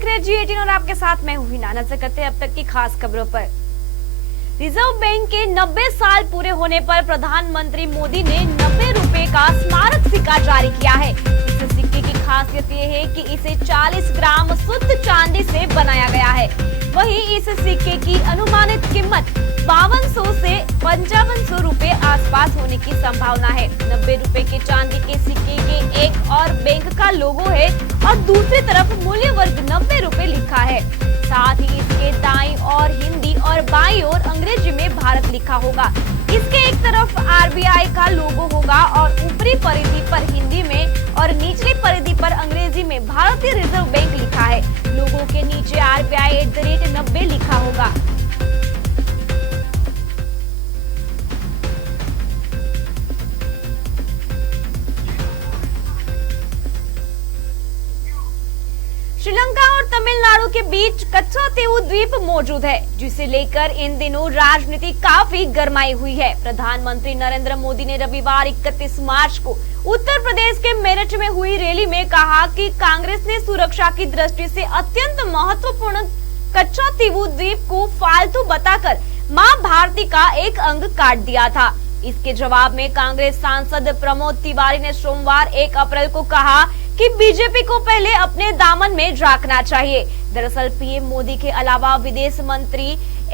देख रहे हैं G18 और आपके साथ मैं हूं हिना। नजर करते हैं अब तक की खास खबरों पर। रिजर्व बैंक के 90 साल पूरे होने पर प्रधानमंत्री मोदी ने 90 रुपए का स्मारक सिक्का जारी किया है। इस सिक्के की खासियत ये है कि इसे 40 ग्राम शुद्ध चांदी से बनाया गया है। वहीं इस सिक्के की अनुमानित कीमत 5200 से 5500 रुपए आसपास होने की संभावना है। 90 रुपए के चांदी के सिक्के के एक और बैंक का लोगो है और दूसरी तरफ मूल्य वर्ग 90 रुपए लिखा है। साथ ही इसके दाईं और हिंदी और बाईं ओर अंग्रेजी में भारत लिखा होगा। इसके एक तरफ RBI का लोगो होगा और ऊपरी परिधि पर हिंदी में और निचली परिधि पर अंग्रेजी में भारतीय रिजर्व बैंक लिखा है। लोगो के नीचे RBI@90 लिखा होगा। श्रीलंका और तमिलनाडु के बीच कच्छातीव द्वीप मौजूद है, जिसे लेकर इन दिनों राजनीति काफी गरमाई हुई है। प्रधानमंत्री नरेंद्र मोदी ने रविवार 31 मार्च को उत्तर प्रदेश के मेरठ में हुई रैली में कहा कि कांग्रेस ने सुरक्षा की दृष्टि से अत्यंत महत्वपूर्ण कच्छातीव द्वीप को फालतू बताकर मां भारती का एक अंग काट दिया था। इसके जवाब में कांग्रेस सांसद प्रमोद तिवारी ने सोमवार 1 अप्रैल को कहा कि बीजेपी को पहले अपने दामन में झांकना चाहिए। दरअसल पीएम मोदी के अलावा विदेश मंत्री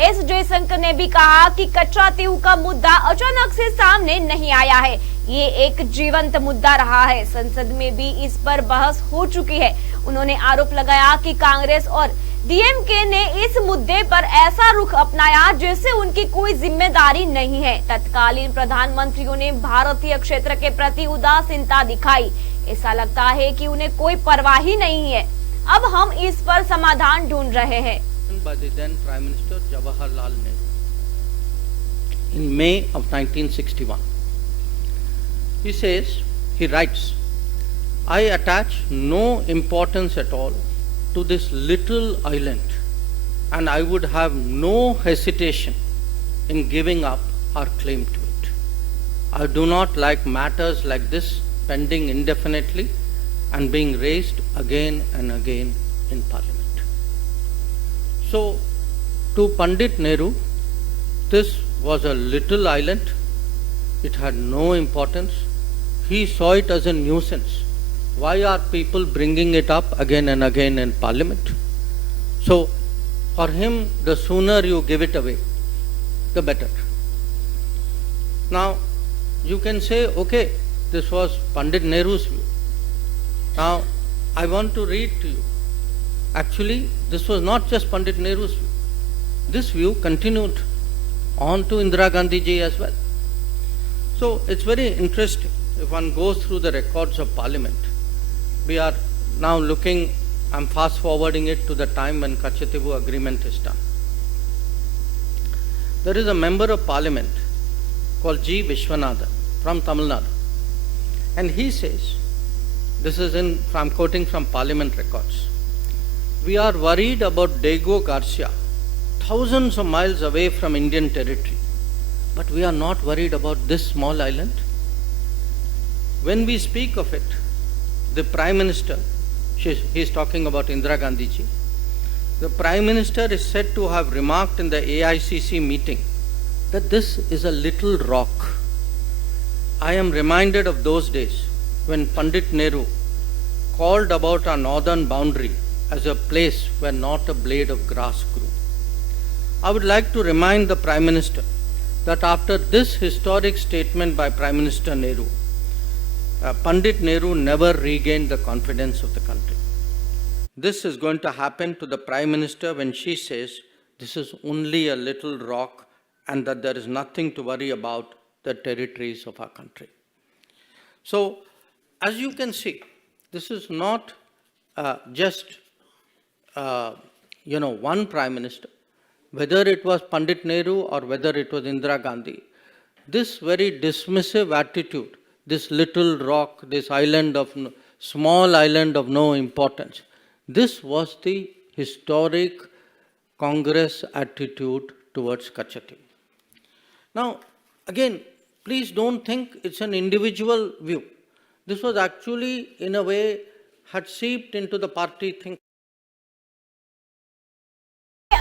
एस जयशंकर ने भी कहा कि कच्छातीव का मुद्दा अचानक से सामने नहीं आया है, ये एक जीवंत मुद्दा रहा है। संसद में भी इस पर बहस हो चुकी है। उन्होंने आरोप लगाया कि कांग्रेस और डीएमके ने इस मुद्दे पर ऐसा रुख अपनाया जैसे उनकी कोई जिम्मेदारी नहीं है। तत्कालीन प्रधानमंत्रियों ने भारतीय क्षेत्र के प्रति उदासीनता दिखाई। ऐसा लगता है कि उन्हें कोई परवाह ही नहीं है। अब हम इस पर समाधान ढूंढ रहे हैं। By the then Prime Minister Jawaharlal Nehru in May of 1961. He says, he writes, I attach no importance at all to this little island and I would have no hesitation in giving up our claim to it. I do not like matters like this pending indefinitely and being raised again and again in Parliament. So, to Pandit Nehru, this was a little island. It had no importance. He saw it as a nuisance. Why are people bringing it up again and again in Parliament? So, for him, the sooner you give it away, the better. Now, you can say, okay, this was Pandit Nehru's view. Now, I want to read to you. Actually, this was not just Pandit Nehru's view. This view continued on to Indira Gandhi ji as well. So, it's very interesting if one goes through the records of Parliament. We are now looking, I'm fast forwarding it to the time when Kachativu agreement is done. There is a member of Parliament called G. Vishwanathan from Tamil Nadu. And he says, this is I'm quoting from Parliament records. We are worried about Diego Garcia, thousands of miles away from Indian territory. But we are not worried about this small island. When we speak of it, the Prime Minister, he is talking about Indira Gandhi ji, the Prime Minister is said to have remarked in the AICC meeting that this is a little rock. I am reminded of those days when Pandit Nehru called about our northern boundary as a place where not a blade of grass grew. I would like to remind the Prime Minister that after this historic statement by Prime Minister Nehru, Pandit Nehru never regained the confidence of the country. This is going to happen to the Prime Minister when she says this is only a little rock and that there is nothing to worry about the territories of our country. So, as you can see, this is not just one Prime Minister, whether it was Pandit Nehru or whether it was Indira Gandhi. This very dismissive attitude, this little rock, this small island of no importance, this was the historic Congress attitude towards Kachati. Now, again, please don't think it's an individual view. This was actually, in a way, had seeped into the party thinking.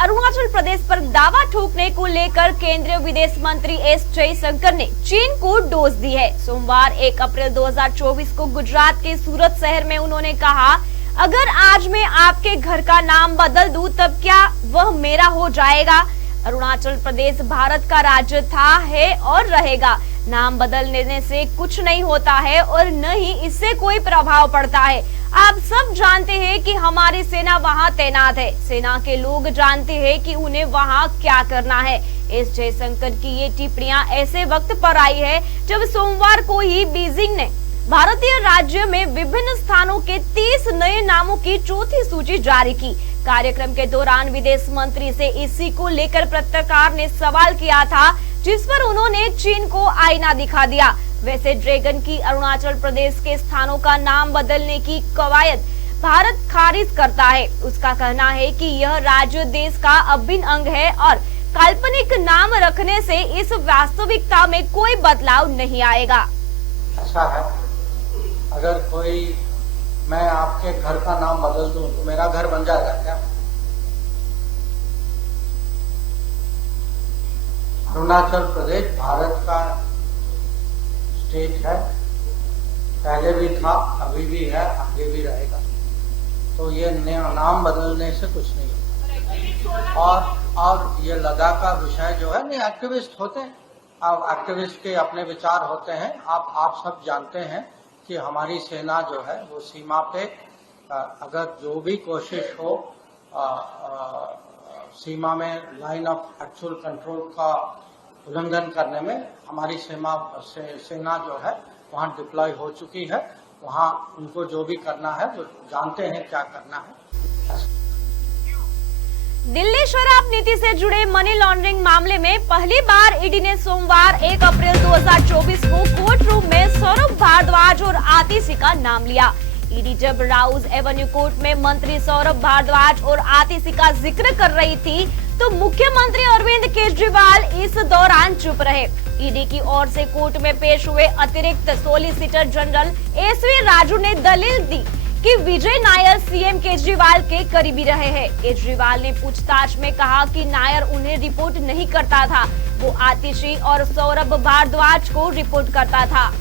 Arunachal Pradesh पर दावा ठोकने को लेकर केंद्रीय विदेश मंत्री S Jaishankar ने चीन को डोज दी है। सोमवार 1 अप्रैल 2024 को गुजरात के सूरत शहर में उन्होंने कहा, अगर आज मैं आपके घर का नाम बदल दूं तब क्या वह मेरा हो जाएगा? अरुणाचल प्रदेश भारत का राज्य था, है और रहेगा। नाम बदल देने से कुछ नहीं होता है और न ही इससे कोई प्रभाव पड़ता है। आप सब जानते हैं कि हमारी सेना वहां तैनात है। सेना के लोग जानते हैं कि उन्हें वहां क्या करना है। एस जयशंकर की ये टिप्पणियां ऐसे वक्त पर आई है जब सोमवार को ही बीजिंग ने भारतीय राज्य में विभिन्न स्थानों के 30 नए नामों की चौथी सूची जारी की। कार्यक्रम के दौरान विदेश मंत्री से इसी को लेकर पत्रकार ने सवाल किया था, जिस पर उन्होंने चीन को आईना दिखा दिया। वैसे ड्रैगन की अरुणाचल प्रदेश के स्थानों का नाम बदलने की कवायद भारत खारिज करता है। उसका कहना है कि यह राज्य देश का अभिन्न अंग है और काल्पनिक नाम रखने से इस वास्तविकता में कोई बदलाव नहीं आएगा। अच्छा है, अगर कोई मैं आपके घर का नाम बदल दूं तो मेरा घर बन जाएगा क्या? अरुणाचल प्रदेश भारत का स्टेट है, पहले भी था, अभी भी है, आगे भी रहेगा। तो ये नाम बदलने से कुछ नहीं होता। और ये लद्दाख का विषय जो है, नहीं एक्टिविस्ट होते हैं, अब एक्टिविस्ट के अपने विचार होते हैं। आप सब जानते हैं कि हमारी सेना जो है वो सीमा पे अगर जो भी कोशिश हो सीमा में लाइन ऑफ एक्चुअल कंट्रोल का उल्लंघन करने में, हमारी सेना जो है वहां डिप्लॉय हो चुकी है। वहां उनको जो भी करना है वो जानते हैं क्या करना है। दिल्ली शराब नीति से जुड़े मनी लॉन्ड्रिंग मामले में पहली बार ईडी ने सोमवार 1 अप्रैल 2024 को कोर्ट रूम में सौरभ भारद्वाज और आतिशी का नाम लिया। ईडी जब राउज एवेन्यू कोर्ट में मंत्री सौरभ भारद्वाज और आतिशी का जिक्र कर रही थी तो मुख्यमंत्री अरविंद केजरीवाल इस दौरान चुप रहे। ईडी की ओर से कोर्ट में पेश हुए अतिरिक्त सोलिसिटर जनरल एसवी राजू ने दलील दी कि विजय नायर सीएम केजरीवाल के करीबी रहे हैं। केजरीवाल ने पूछताछ में कहा कि नायर उन्हें रिपोर्ट नहीं करता था, वो आतिशी और सौरभ भारद्वाज को रिपोर्ट करता था।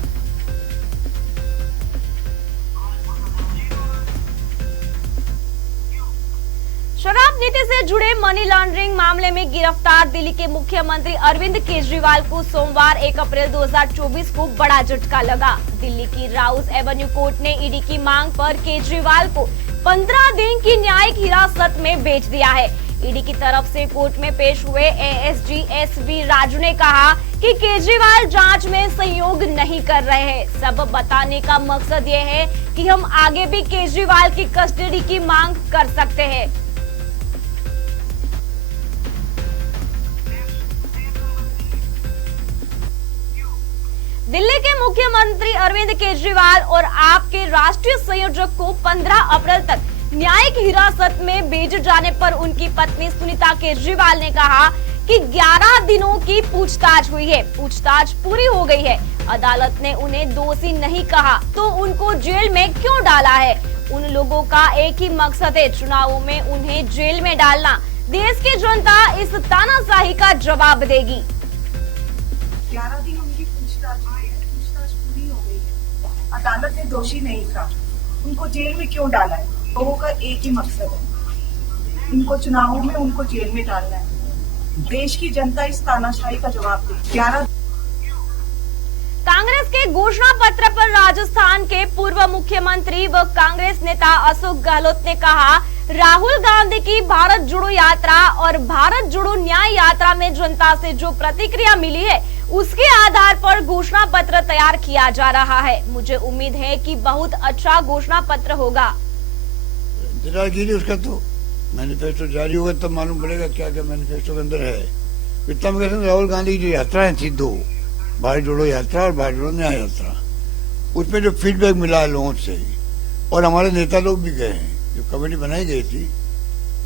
शराब नीति से जुड़े मनी लॉन्ड्रिंग मामले में गिरफ्तार दिल्ली के मुख्यमंत्री अरविंद केजरीवाल को सोमवार 1 अप्रैल 2024 को बड़ा झटका लगा। दिल्ली की राउज एवेन्यू कोर्ट ने ईडी की मांग पर केजरीवाल को 15 दिन की न्यायिक हिरासत में भेज दिया है। ईडी की तरफ से कोर्ट में पेश हुए एएसजी एसवी राजू ने कहा कि केजरीवाल जांच में सहयोग नहीं कर रहे हैं। सब बताने का मकसद ये है कि हम आगे भी केजरीवाल की कस्टडी की मांग कर सकते हैं। दिल्ली के मुख्यमंत्री अरविंद केजरीवाल और आपके राष्ट्रीय संयोजक को 15 अप्रैल तक न्यायिक हिरासत में भेजे जाने पर उनकी पत्नी सुनीता केजरीवाल ने कहा कि 11 दिनों की पूछताछ हुई है, पूछताछ पूरी हो गई है। अदालत ने उन्हें दोषी नहीं कहा तो उनको जेल में क्यों डाला है? उन लोगों का एक ही मकसद है, चुनावों में उन्हें जेल में डालना। देश की जनता इस तानाशाही का जवाब देगी। 11 दिन उनकी पूछताछ पूरी हो गई है। अदालत ने दोषी नहीं कहा, उनको जेल में क्यों डाला है? लोगों का एक ही मकसद है, इनको चुनावों में उनको जेल में डालना है। देश की जनता इस तानाशाही का जवाब दे। 11 कांग्रेस के घोषणा पत्र पर राजस्थान के पूर्व मुख्यमंत्री व कांग्रेस नेता अशोक गहलोत ने कहा, राहुल गांधी की भारत जोड़ो यात्रा और भारत जोड़ो न्याय यात्रा में जनता से जो प्रतिक्रिया मिली है उसके आधार पर घोषणा पत्र तैयार किया जा रहा है। मुझे उम्मीद है कि बहुत अच्छा घोषणा पत्र होगा। उसका तो मैनिफेस्टो जारी होगा तब मालूम पड़ेगा क्या क्या मैनिफेस्टो के अंदर है। इतना में कहते हैं राहुल गांधी की जो यात्रा है थी, 2 भारत जोड़ो यात्रा और भारत जोड़ो न्याय यात्रा, उसमें जो फीडबैक मिला है लोगों से, और हमारे नेता लोग भी गए हैं, जो कमेटी बनाई गई थी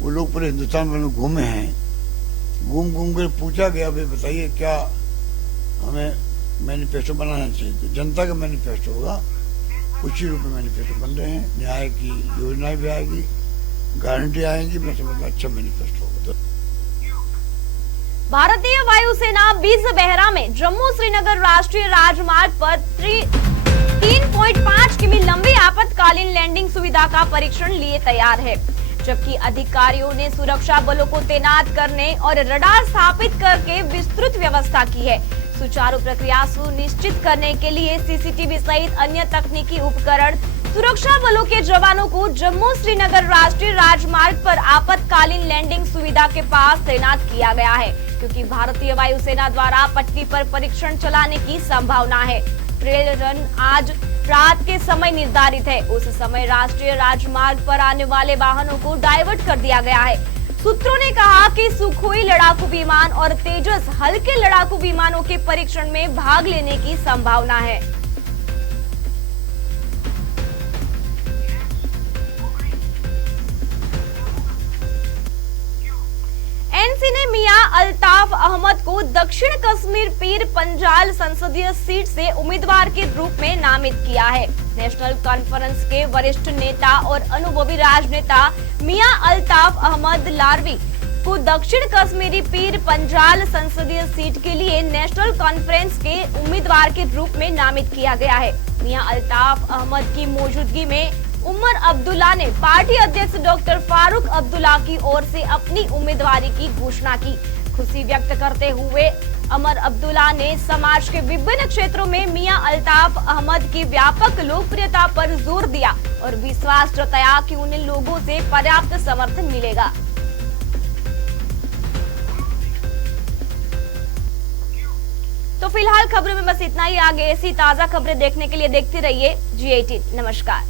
वो लोग पूरे हिंदुस्तान में घूमे हैं। घूम कर पूछा गया, भाई बताइए क्या हमें मैनिफेस्टो बनाना चाहिए। तो जनता का मैनिफेस्टो होगा, उसी रूप में मैनिफेस्टो बन रहे हैं। न्याय की योजनाएं भी आएगी, गारंटी आएंगी, मैं समझता अच्छा मैनिफेस्टो होगा। भारतीय वायुसेना बिजबेहरा में जम्मू श्रीनगर राष्ट्रीय राजमार्ग पर 3.5 किमी लंबी आपातकालीन लैंडिंग सुविधा का परीक्षण लिए तैयार है, जबकि अधिकारियों ने सुरक्षा बलों को तैनात करने और रडार स्थापित करके विस्तृत व्यवस्था की है। सुचारू प्रक्रिया सुनिश्चित करने के लिए सीसीटीवी सहित अन्य तकनीकी उपकरण सुरक्षा बलों के जवानों को जम्मू श्रीनगर राष्ट्रीय राजमार्ग पर आपातकालीन लैंडिंग सुविधा के पास तैनात किया गया है, क्योंकि भारतीय वायुसेना द्वारा पट्टी पर परीक्षण चलाने की संभावना है। ट्रेल रन आज रात के समय निर्धारित है। उस समय राष्ट्रीय राजमार्ग पर आने वाले वाहनों को डाइवर्ट कर दिया गया है। सूत्रों ने कहा कि सुखोई लड़ाकू विमान और तेजस हल्के लड़ाकू विमानों के परीक्षण में भाग लेने की संभावना है। एनसी ने मियां अल्ताफ अहमद को दक्षिण कश्मीर पीर पंजाल संसदीय सीट से उम्मीदवार के रूप में नामित किया है। नेशनल कॉन्फ्रेंस के वरिष्ठ नेता और अनुभवी राजनेता मियां अल्ताफ अहमद लारवी को दक्षिण कश्मीरी पीर पंजाल संसदीय सीट के लिए नेशनल कॉन्फ्रेंस के उम्मीदवार के रूप में नामित किया गया है। मियां अल्ताफ अहमद की मौजूदगी में उमर अब्दुल्ला ने पार्टी अध्यक्ष डॉक्टर फारूक अब्दुल्ला की ओर से अपनी उम्मीदवारी की घोषणा की। खुशी व्यक्त करते हुए उमर अब्दुल्ला ने समाज के विभिन्न क्षेत्रों में मियां अल्ताफ अहमद की व्यापक लोकप्रियता पर जोर दिया और विश्वास जताया कि उन्हें लोगों से पर्याप्त समर्थन मिलेगा। तो फिलहाल खबरों में बस इतना ही। आगे ऐसी ताजा खबरें देखने के लिए देखते रहिए G18। नमस्कार।